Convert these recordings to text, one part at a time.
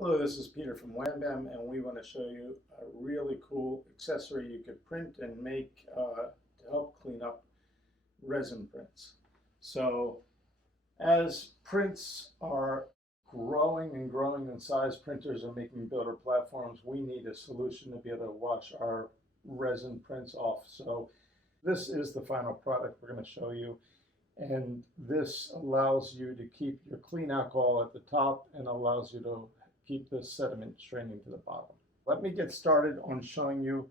Hello, this is Peter from Wham Bam, and we want to show you a really cool accessory you could print and make to help clean up resin prints. So as prints are growing and growing in size, printers are making builder platforms, we need a solution to be able to wash our resin prints off. So this is the final product we're going to show you. And this allows you to keep your clean alcohol at the top and allows you to keep the sediment draining to the bottom. Let me get started on showing you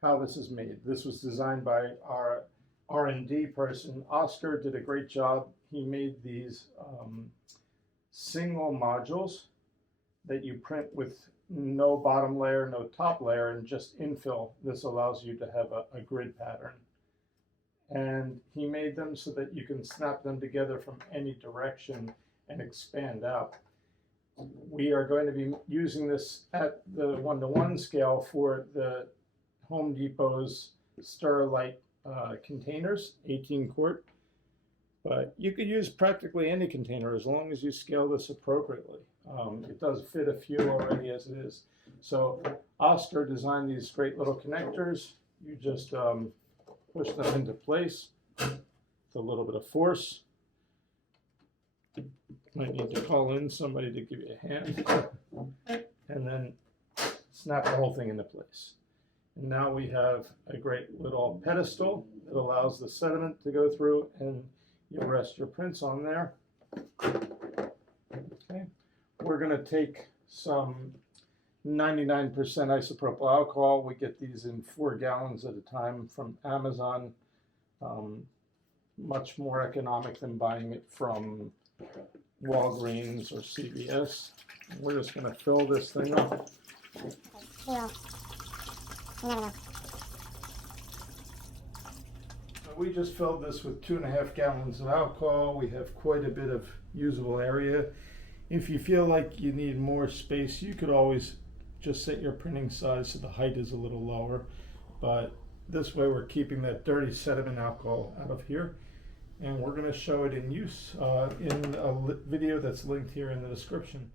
how this is made. This was designed by our R&D person. Oscar did a great job. He made these single modules that you print with no bottom layer, no top layer, and just infill. This allows you to have a grid pattern. And he made them so that you can snap them together from any direction and expand out. We are going to be using this at the 1-to-1 scale for the Home Depot's Sterilite containers, 18 quart. But you could use practically any container as long as you scale this appropriately. It does fit a few already as it is. So Oscar designed these great little connectors. You just push them into place with a little bit of force. Might need to call in somebody to give you a hand. And then snap the whole thing into place. And now we have a great little pedestal that allows the sediment to go through, and you rest your prints on there. Okay. We're going to take some 99% isopropyl alcohol. We get these in 4 gallons at a time from Amazon. Much more economic than buying it from Walgreens or CVS. We're just going to fill this thing up. We just filled this with 2.5 gallons of alcohol. We have quite a bit of usable area. If you feel like you need more space, you could always just set your printing size so the height is a little lower. But this way we're keeping that dirty sediment alcohol out of here. And we're going to show it in use in a video that's linked here in the description.